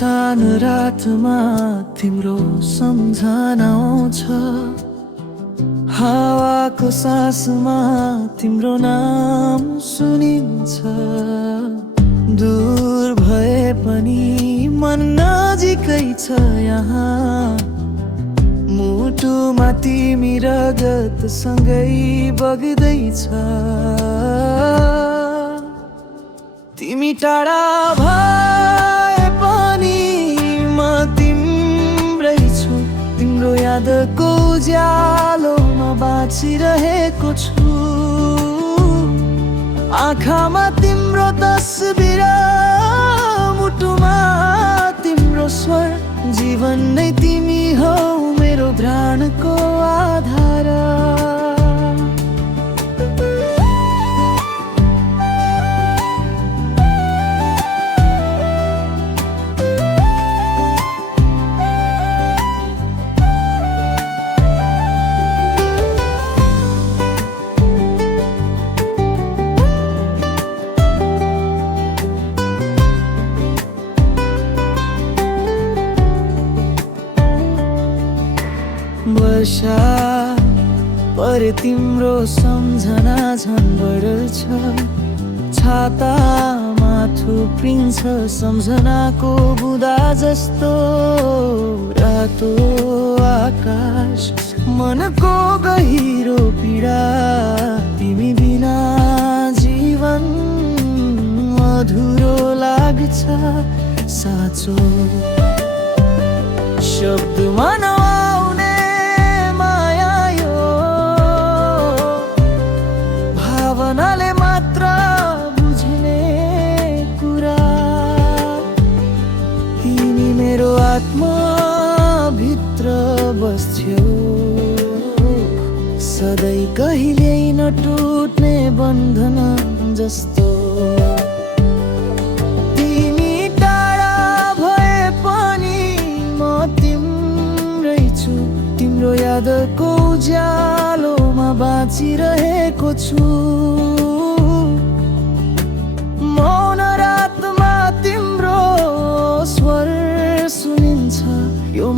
सानो रातमा तिम्रो सम्झना आउँछ, हावाको सासमा तिम्रो नाम सुनिन्छ। दूर भए पनि मन नजिकै छ यहाँ, मुटुमा तिमी रगत सँगै बग्दैछ। तिमी टाढा भए पनि म तिम्रै छु, तिम्रो यादको उज्यालोमा बाँचिरहेको छु। आँखामा तिम्रो तस्बिर, मुटुमा तिम्रो स्वर, जीवन नै तिमी हौ मेरो प्राणको आधार। वर्षा पर तिम्रो सम्झना झन् बढ्छ, छातामा थुप्रिन्छ सम्झनाको बुँदा जस्तो। रातो आकाश मनको गहिरो पीडा, तिमी बिना जीवन अधुरो लाग्छ। साँचो शब्दमा नआउने माया यो, भावनाले मात्र बुझ्ने कुरा। तिमी मेरो आत्मा भित्र बस्थ्यौ, सधैँ कहिल्यै नटुट्ने बन्धन जस्तो। तिमी टाढा भए पनि म तिम्रै छु, तिम्रो यादको उज्यालोमा बाँचिरहेको छु। मौन रातमा तिम्रो स्वर सुनिन्छ, यो